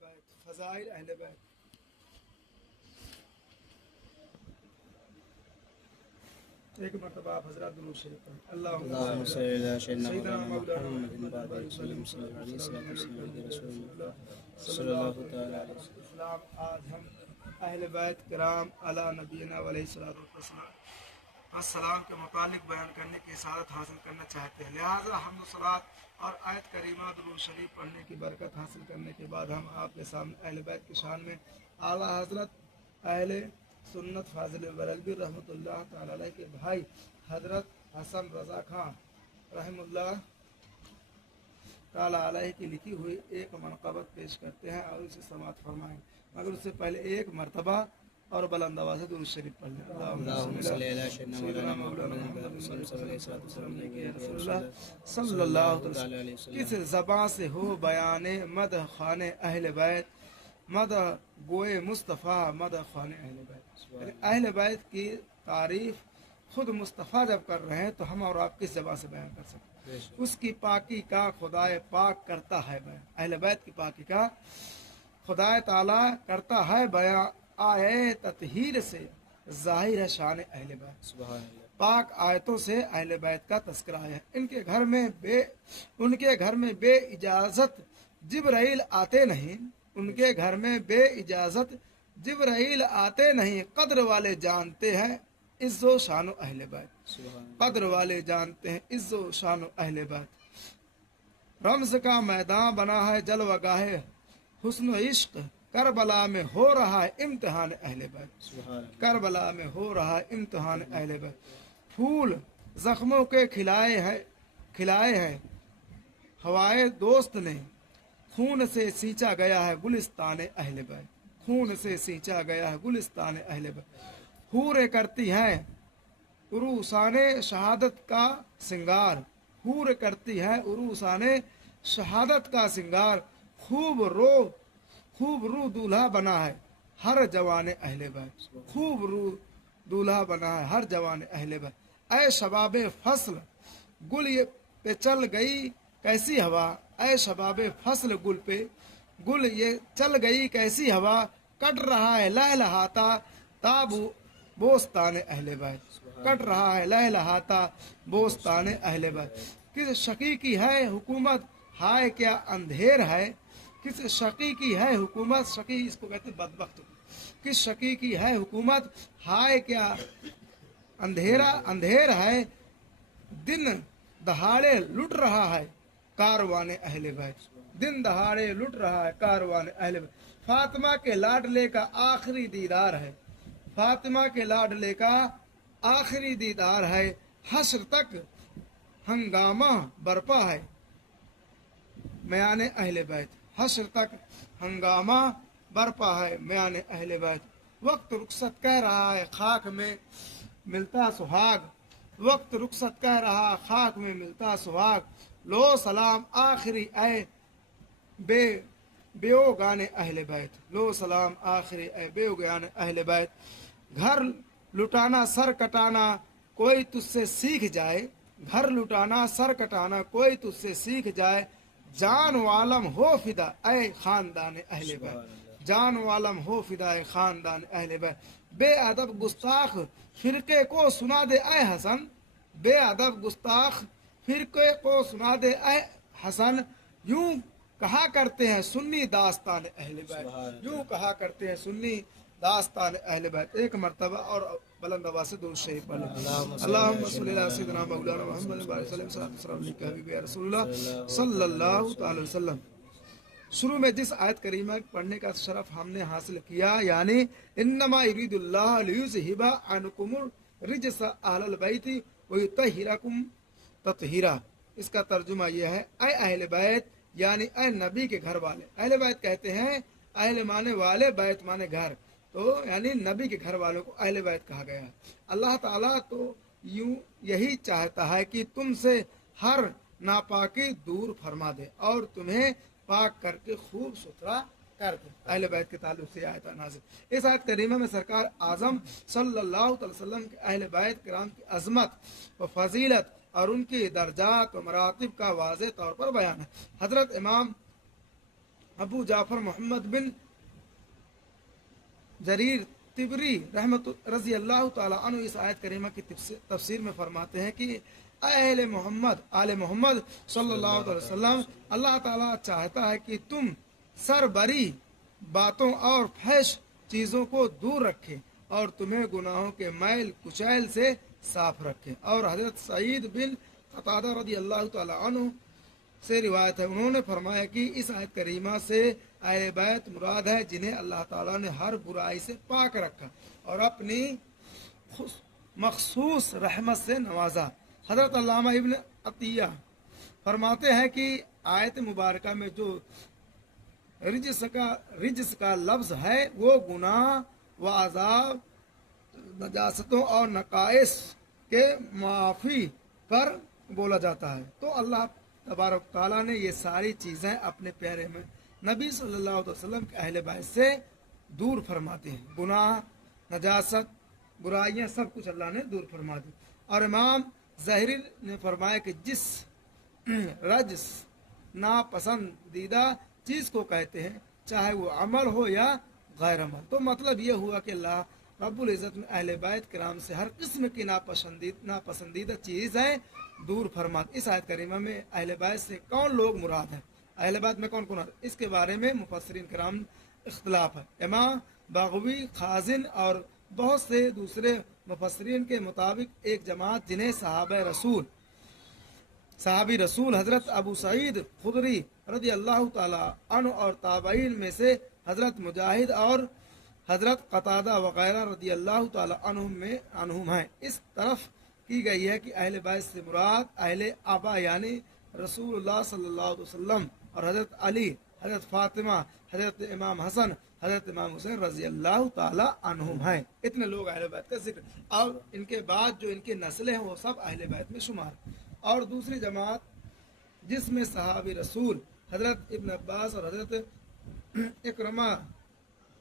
بیت، فضائل اہل بیت۔ ایک مرتبہ آپ حضرات درود شریف پڑھیں۔ اللهم صل على سيدنا سیدنا مولانا مولانا محمد وعلى آله وسلم صلى الله عليه وسلم رسول الله صلی اللہ تعالی علیہ وسلم۔ اسلام آج ہم اہل بیت کرام علی نبینا علیہ السلام السلام کے متعلق بیان کرنے کی سعادت حاصل کرنا چاہتے ہیں، لہٰذا حمد و صلوات اور آیت کریمہ درود شریف پڑھنے کی برکت حاصل کرنے کے بعد ہم آپ کے سامنے اہل بیت کی شان میں اعلیٰ حضرت اہل سنت فاضل بریلوی رحمۃ اللہ تعالی علیہ کے بھائی حضرت حسن رضا خان رحم اللہ تعالی علیہ کی لکھی ہوئی ایک منقبت پیش کرتے ہیں اور اسے سماعت فرمائیں، مگر اس سے پہلے ایک مرتبہ اور بلند آواز سے درود شریف پڑھ لیں۔ اللهم صل على سيدنا مولانا محمد صلی اللہ علیہ وسلم۔ کس زبان سے ہو بیان مدح خوان اہل بیت، مدح گوئے مصطفیٰ مدح خوان اہل بیت۔ یعنی اہل بیت کی تعریف خود مصطفیٰ جب کر رہے ہیں تو ہم اور آپ کس زبان سے بیان کر سکتے ہیں؟ اس کی پاکی کا خدائے پاک کرتا ہے بیان، اہل بیت کی پاکی کا خدائے تعالیٰ کرتا ہے بیان، آئے تطہیر سے ظاہر ہے شان اہل بیت۔ سبحان اللہ۔ پاک آیتوں سے اہل بیت کا تذکرہ ہے۔ ان کے گھر میں بے اجازت جبرائیل آتے نہیں، ان کے گھر میں بے اجازت جبرائیل آتے نہیں، قدر والے جانتے ہیں عز و شان و اہل بیت، قدر والے جانتے ہیں عز و شان و اہل بیت۔ رمز کا میدان بنا ہے جلوہ گاہ حسن و عشق، کربلا میں ہو رہا ہے امتحان اہل بیت، کربلا میں ہو رہا ہے امتحان اہل بیت۔ پھول زخموں کے کھلائے ہیں ہوائے دوست نے، خون سے سینچا گیا ہے گلستان اہل بیت، خون سے سینچا گیا ہے گلستان اہل بیت۔ حوریں کرتی ہیں عروسان شہادت کا سنگار، حور کرتی ہے عروسان شہادت کا سنگار، خوب رو دولہا بنا ہے ہر جوان اہل بیت، خوب رو دولہا بنا ہے ہر جوان اہل بیت۔ اے شباب فصل گل پہ چل گئی کیسی ہوا، اے شباب فصل گل یہ چل گئی کیسی ہوا، کٹ رہا ہے لہلہاتا تاب بوستان اہل بیت، کٹ رہا ہے لہلہاتا بوستان اہل بیت۔ کس شقی کی ہے حکومت ہائے کیا اندھیر ہے، کس شقی کی ہے حکومت، شقی اس کو کہتے ہیں بدبخت، کس شقی کی ہے حکومت ہائے کیا اندھیر ہے، دن دہاڑے لٹ رہا ہے کاروان اہل بیت، دن دہاڑے لٹ رہا ہے کاروان اہل بیت۔ فاطمہ کے لاڈلے کا آخری دیدار ہے، فاطمہ کے لاڈلے کا آخری دیدار ہے، حشر تک ہنگامہ برپا ہے میان اہل بیت، حشر تک ہنگامہ برپا ہے میان اہل بیت۔ وقت رخصت کہہ رہا ہے خاک میں ملتا سہاگ، وقت رخصت کہہ رہا خاک میں ملتا سہاگ، لو سلام آخری اے بیو گانے اہل بیت، لو سلام آخری اے بیو گانے اہل بیت۔ گھر لٹانا سر کٹانا کوئی تجھ سے سیکھ جائے، گھر لٹانا سر کٹانا کوئی تجھ سے سیکھ جائے، جان و عالم ہو فدا اے خاندان اہل بیت، جان و عالم ہو فدا اے خاندان اہل بیت۔ بے ادب گستاخ فرقے کو سنا دے اے حسن، بے ادب گستاخ فرقے کو سنا دے اے حسن، یوں کہا کرتے ہیں سنی داستان اہل بیت، یوں کہا کرتے ہیں سنی داستان اہل بیت۔ ایک مرتبہ اور بلند آواز سے درود شریف پڑھ لیں۔ اللہم صلی علی سیدنا مولانا محمد وعلیہ وسلم صلی اللہ علیہ رسول اللہ صلی اللہ تعالی وسلم۔ شروع میں جس آیت کریمہ پڑھنے کا شرف ہم نے حاصل کیا، یعنی انما یرید اللہ لیذھب عنکم الرجس اہل البیت ویطہرکم تطہیرا، اس کا ترجمہ یہ ہے اے اہل بیت یعنی اے نبی کے گھر والے۔ اہل بیت کہتے ہیں اہل مانے والے، بیت مانے گھر، تو یعنی نبی کے گھر والوں کو اہل بیت کہا گیا ہے۔ اللہ تعالیٰ تو یوں یہی چاہتا ہے کہ تم سے ہر ناپاکی دور فرما دے اور تمہیں پاک کر کے خوب ستھرا کر دے۔ اہل بیت کے تعلق سے آیت نازل۔ اس آیت کریمہ میں سرکار اعظم صلی اللہ علیہ وسلم کے اہل بیت کرام کی عظمت و فضیلت اور ان کی درجات و مراتب کا واضح طور پر بیان ہے۔ حضرت امام अबू जाफर मोहम्मद बिन जरीर तिबरी रहमत रजी अल्लाह ताला अन्हु इस आयत करीमा की तफसीर में फरमाते हैं कि आले मोहम्मद सल्लल्लाहु अलैहि वसल्लम, अल्लाह ताला चाहता है कि तुम सरबरी बातों और फहश चीज़ों को दूर रखे और तुम्हें गुनाहों के मैल कुचैल से साफ रखे। और हजरत सईद बिन कतादा रदी अल्लाह ताला अन्हु से रिवायत है, उन्होंने फरमाया कि इस आयत करीमा से अहले बैत मुराद है जिन्हें अल्लाह ताला ने हर बुराई से पाक रखा और अपनी मखसूस रहमत से नवाजा। हजरत अल्लामा इब्न अतिया फरमाते हैं कि आयत मुबारका में जो रिज्स का लफ्ज़ है वो गुनाह व अज़ाब, नजासतों और नकाइस के माफ़ी पर बोला जाता है। तो अल्लाह तबारक ताला ने ये सारी चीज़ें अपने प्यारे में नबी सल्लल्लाहु अलैहि वसल्लम के अहले बैत से दूर फरमाते हैं। गुनाह, नजासत, बुराइयां सब कुछ अल्लाह ने दूर फरमा दी। और इमाम ज़हरी ने फरमाया कि जिस रज्स नापसंदीदा चीज़ को कहते हैं, चाहे वो अमल हो या गैर अमल, तो मतलब ये हुआ कि अल्लाह रब्बुल इज़्ज़त ने अहले बैत किराम से हर किस्म की नापसंदीदा चीज़ें दूर फरमा। इस आयत करीमा में अहले बैत से कौन लोग मुराद हैं, अहले बैत में कौन कौन है, इसके बारे में मुफस्सिरीन किराम इख्तिलाफ है। इमाम बागवी, खाजिन और बहुत से दूसरे मुफस्सिरीन के मुताबिक एक जमात जिन्हें सहाबी रसूल हजरत अबू सईद खुदरी रज़ी अल्लाह ताला अन्हु और ताबईन में से हजरत मुजाहिद और हजरत कतादा वगैरह रज़ी अल्लाह ताला अन्हुम हैं। इस तरफ की गई है कि अहले बैत से मुराद अहले आबा यानी रसूलुल्लाह सल्लल्लाहु अलैहि वसल्लम और हजरत अली, हजरत फातिमा, हजरत इमाम हसन, हजरत इमाम हुसैन रज़ी अल्लाह ताला अन्हुम हैं। इतने लोग अहले बैत का जिक्र, और इनके बाद जो इनके नस्लें हैं वो सब अहले बैत में शुमार। और दूसरी जमात जिसमें सहाबी रसूल हजरत इब्न अब्बास और हजरत इकरमा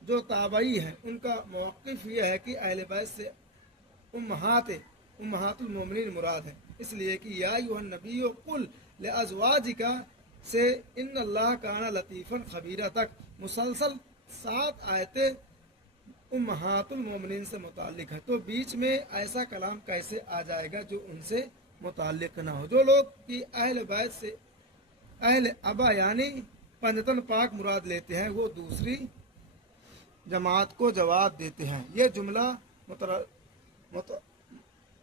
जो ताबई हैं, उनका मौक़िफ़ यह है कि अहले बैत से उम्महातुल मोमिनीन मुराद है। इसलिए कि या अय्युहन नबिय्यु कुल लिअज़वाजिका से इन्नल्लाह काना लतीफ़न खबीरा तक मुसलसल 7 आयतें उम्महातुल मोमिनीन से मुताल्लिक़ है। तो बीच में ऐसा कलाम कैसे आ जाएगा जो उनसे मुताल्लिक़ ना हो। जो लोग कि अहले बैत से अहले अबा यानी पंजतन पाक मुराद लेते हैं, वो दूसरी जमात को जवाब देते हैं। ये जुमला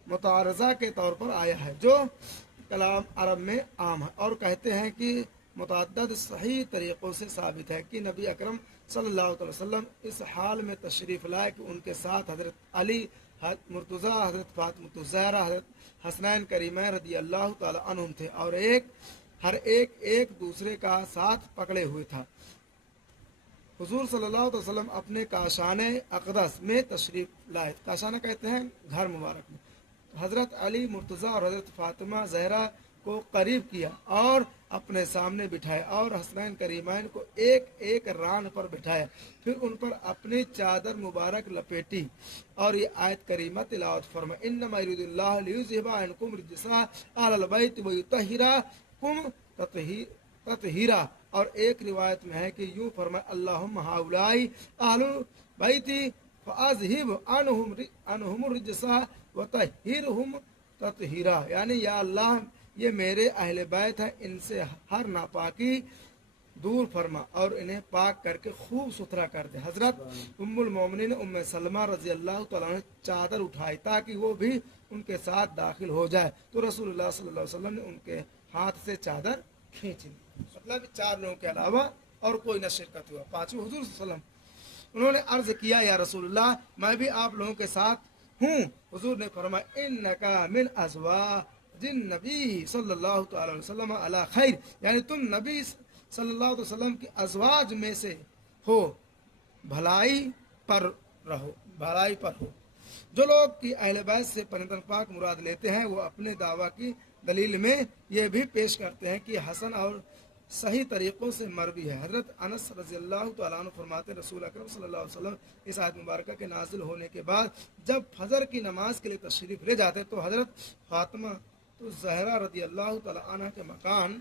मुतारज़ा के तौर पर आया है जो कलाम अरब में आम है, और कहते हैं कि मुतअद्दिद सही तरीक़ों से साबित है कि नबी अकरम सल्लल्लाहु अलैहि वसल्लम इस हाल में तशरीफ़ लाए कि उनके साथ हज़रत अली, मुर्तज़ा, हज़रत फातिमा ज़हरा, हज़रत हसनैन करीमैन रज़ी अल्लाह ताला अन्हुम थे, और हर एक दूसरे का साथ पकड़े हुए था। हुज़ूर सल्लल्लाहु अलैहि वसल्लम अपने काशाने अक़दस में तशरीफ़ लाए। काशाना कहते हैं घर मुबारक में। हज़रत अली, मुर्तज़ा और हज़रत फातिमा ज़हरा को करीब किया और अपने सामने बिठाया और हसनैन करीमैन को एक एक रान पर बिठाया, फिर उन पर अपनी चादर मुबारक लपेटी और ये आयत करीमा तिलावत फरमा, इन्नमा युरिदुल्लाहु लियुज़हिबा अन्कुम रिज्सा अहलल बैत व युतहिराकुम तत्हीरा। और एक रिवायत में है कि यूँ फरमाए, अल्लाहुम्मा हाउलाई अहलुल बैती फ़अज़हिब अन्हुम रिज्सा व तहिरहुम तत्हीरा, यानी या अल्लाह ये मेरे अहले बैत हैं, इनसे हर नापाकी दूर फरमा और इन्हें पाक करके खूब सुथरा कर दे। हजरत उम्मुल मोमिनीन उम्मे सलमा रज़ी अल्लाह तआला ने चादर उठाई ताकि वो भी उनके साथ दाखिल हो जाए, तो रसूलुल्लाह सल्लल्लाहु अलैहि वसल्लम ने उनके हाथ से चादर खींच ली। मतलब 4 लोगों के अलावा और कोई न शिरकत हुआ। 5वें हुजूर सल्लल्लाहु अलैहि वसल्लम उन्होंने अर्ज किया, या रसूलुल्लाह मैं भी आप लोगों के साथ हूँ। हुजूर ने फरमाया, इन्नका मिन अज़वाजिन नबी सल्लल्लाहु अलैहि वसल्लम अला खैर, यानी तुम नबी सल्लल्लाहु अलैहि वसल्लम की अज़वाज में से हो, भलाई पर हो। जो लोग कि अहले बैत से पंजतन पाक मुराद लेते हैं, वो अपने दावा की दलील में ये भी पेश करते हैं कि हसन और सही तरीक़ों से मरवी है। हज़रत अनस रज़ी अल्लाह तआला अन्हु फरमाते, रसूल अकरम सल्लल्लाहु अलैहि वसल्लम इस आयत मुबारका के नाजिल होने के बाद जब फजर की नमाज के लिए तशरीफ़ ले जाते तो हज़रत फातिमा तो ज़हरा रज़ी अल्लाह तआला अन्हा के मकान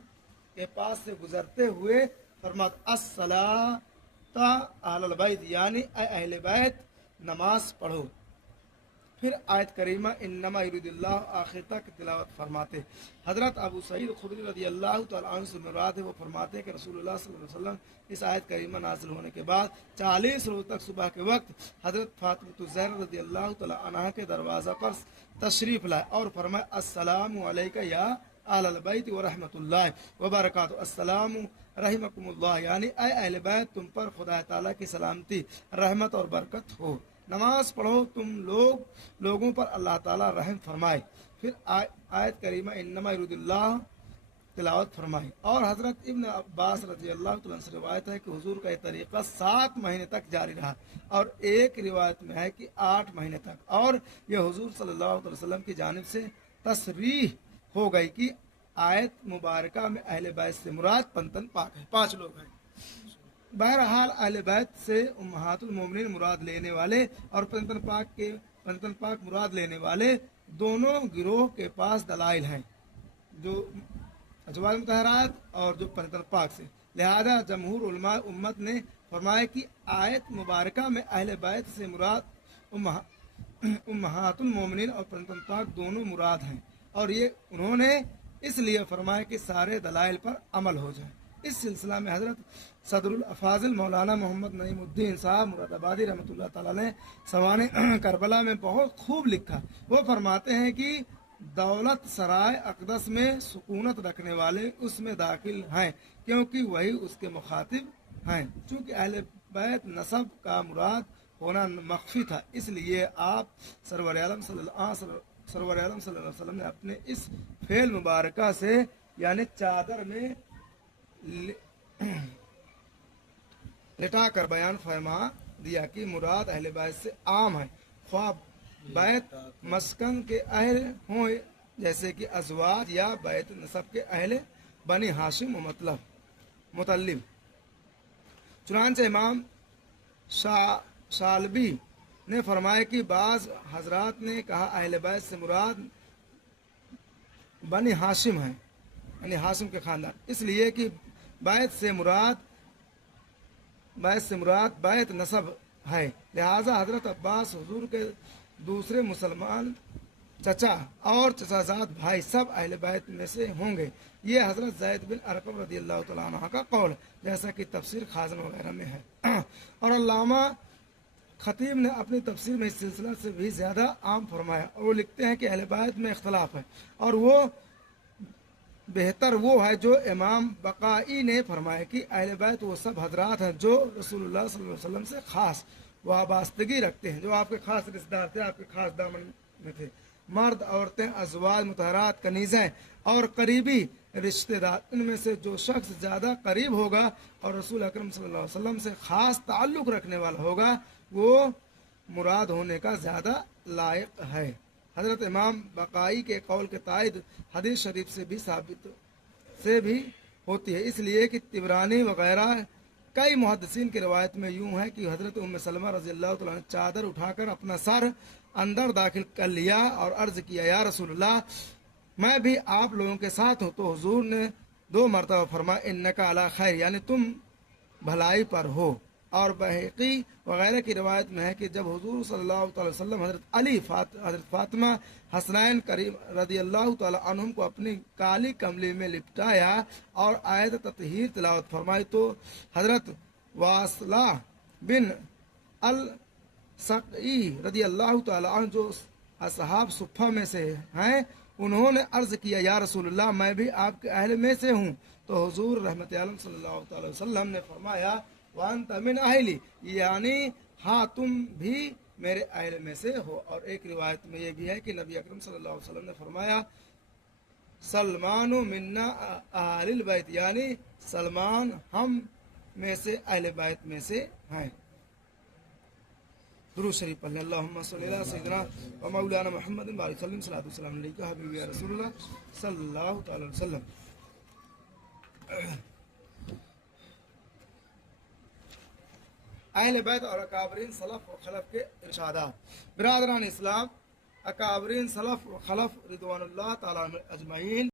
के पास से गुजरते हुए फरमात अस्सलात अहलल बैत, यानी ऐ अहले बैत नमाज पढ़ो। फिर आयत करीमा इन्नमा युरिदुल्लाह आखिर तक तिलावत फरमाते। हजरत अबू सईद खुदरी रज़ी अल्लाह तआला अन्हु से मुराद है, वो फरमाते हैं कि रसूलुल्लाह सल्लल्लाहु अलैहि वसल्लम इस आयत करीमा नाजिल होने के बाद 40 रोज तक सुबह के वक्त हजरत फातिमा ज़हरा रज़ी अल्लाह तआला अन्हा के दरवाज़ा पर तशरीफ लाए और फरमाया अस्सलामु अलैका या अहलल बैत व रहमतुल्लाहि व बरकातहू, अस्सलामु रहमकुमुल्लाह, यानी ऐ अहले बैत तुम पर खुदा ताला की सलामती, रहमत और बरकत हो। नमाज पढ़ो तुम लोगों पर अल्लाह ताला रहम फरमाए। फिर आयत करीमा इन्नमा युरिदुल्लाह तिलावत फरमाई। और हजरत इब्न अब्बास रज़ी अल्लाह तआला से रिवायत है कि हुजूर का ये तरीक़ा 7 महीने तक जारी रहा, और एक रिवायत में है कि 8 महीने तक। और यह हुजूर सल्लल्लाहु अलैहि वसल्लम की जानिब से तसरीह हो गई कि आयत मुबारका में अहले बैत से मुराद पंतन पाक है, 5 लोग हैं। बहरहाल अहले बैत से उम्महातुल मोमिनीन मुराद लेने वाले और पंतन पाक मुराद लेने वाले दोनों गिरोह के पास दलाइल हैं, जो अजवाज मुतहरात और जो पंतन पाक से। लिहाजा जमहूर उलमा उम्मत ने फरमाया कि आयत मुबारका में अहले बैत से मुराद उम्महातुल मोमिनीन और पंतन पाक दोनों मुराद हैं, और ये उन्होंने इसलिए फरमाया कि सारे दलाइल पर अमल हो जाए। इस सिलसिला में हजरत सदरुल अफाजिल मौलाना मोहम्मद नईमुद्दीन साहब मुरादाबादी रहमतुल्लाह ताला ने सवाने करबला में बहुत खूब लिखा। वो फरमाते हैं कि दौलत सराय अक़दस में सुकूनत रखने वाले उसमें दाखिल हैं, क्योंकि वही उसके मुखातिब हैं। चूँकि अहले बैत नसब का मुराद होना मख्फी था, इसलिए आप सरवर आलम सल्लल्लाहु अलैहि वसल्लम ने अपने इस फेल मुबारका से यानी चादर में लिटा कर बयान फरमा दिया कि मुराद अहले बैत से आम है, ख्वाह बैत मस्कन के अहल हों जैसे कि अज़वाज या बैत नसब के अहल बनी हाशिम मुतल्लिब। चुनांचे इमाम शालबी ने फरमाया कि बाज़ हजरात ने कहा अहले बैत से मुराद बनी हाशिम है, यानी हाशिम के ख़ानदान, इसलिए कि बैत से मुराद बैत नसब है। लिहाजा हजरत अब्बास हुजूर के दूसरे मुसलमान चचा और चचाजाद भाई सब अहले बैत में से होंगे। ये हजरत ज़ैद बिन अरक़म रज़ी अल्लाह तआला अन्हु का कौल, जैसा कि तफसीर खाज़न वगैरह में है। और अल्लामा खतीब ने अपनी तफसीर में इस सिलसिला से भी ज़्यादा आम फरमाया, और वो लिखते हैं कि अहले बैत में इख्तलाफ है, और वो बेहतर वो है जो इमाम बकाई ने फरमाया कि अहले बैत वो सब हजरात हैं जो रसूलुल्लाह सल्लल्लाहु अलैहि वसल्लम से ख़ास वाबस्तगी रखते हैं, जो आपके ख़ास रिश्तेदार थे, आपके ख़ास दामन में थे। मर्द, औरतें, अज़वाज मुतहरात, कनीज़ें और करीबी रिश्तेदार, इनमें से जो शख्स ज़्यादा करीब होगा और रसूल अकरम सल्लल्लाहु अलैहि वसल्लम से ख़ास ताल्लुक़ रखने वाला होगा, वो मुराद होने का ज़्यादा लायक है। हज़रत इमाम बकाई के कौल के तायद हदीस शरीफ से भी होती है, इसलिए कि तिबरानी वगैरह कई मुहद्दिसीन की रवायत में यूँ है कि हज़रत उम्मे सलमा रज़ी अल्लाह तआला ने चादर उठाकर अपना सर अंदर दाखिल कर लिया और अर्ज़ किया, या रसूलल्लाह मैं भी आप लोगों के साथ हूँ। तो हुजूर ने 2 मरतबा फरमाया इन्नका अला खैर, यानी तुम भलाई पर हो। और बहकी वगैरह की रवायत में है कि जब हुजूर सल्लल्लाहु अलैहि वसल्लम हज़रत फातिमा हसनैन करीम रज़ी अल्लाह तआला अन्हुम को अपनी काली कमली में लिपटाया और आयत ततहीर तिलावत फरमाई, तो हज़रत वासला बिन अल सक़ई रज़ी अल्लाह तआला अन्हु जो असहाब सुफ़ा में से हैं, उन्होंने अर्ज़ किया, या रसूलल्लाह मैं भी आपके अहल में से हूँ। तो हुजूर रहमत आलम सल्लल्लाहु अलैहि वसल्लम ने फरमाया वान्त मिन अहली, यानी हाँ तुम भी मेरे अहल में से हो। और एक रिवायत में ये भी है कि नबी अकरम सल्लल्लाहु अलैहि वसल्लम ने फरमाया सलमानु मिन्ना अहलिल बैत, यानी सलमान हम में से अहले बैत में से हैं। दुरूद शरीफ पढ़ लें। अल्लाहुम्मा सल्लि अला सय्यिदिना व मौलाना मुहम्मदिन व सल्लिम सल्लल्लाहु अलैहि हबीबी या रसूलुल्लाह सल्लल्लाहु अलैहि वसल्लम। अहले बैत और अकाबरीन सलफ व खलफ के इरशादात। बिरादरान इस्लाम, अकाबरीन सलफ व खलफ रिदवानुल्लाह ताला अजमईन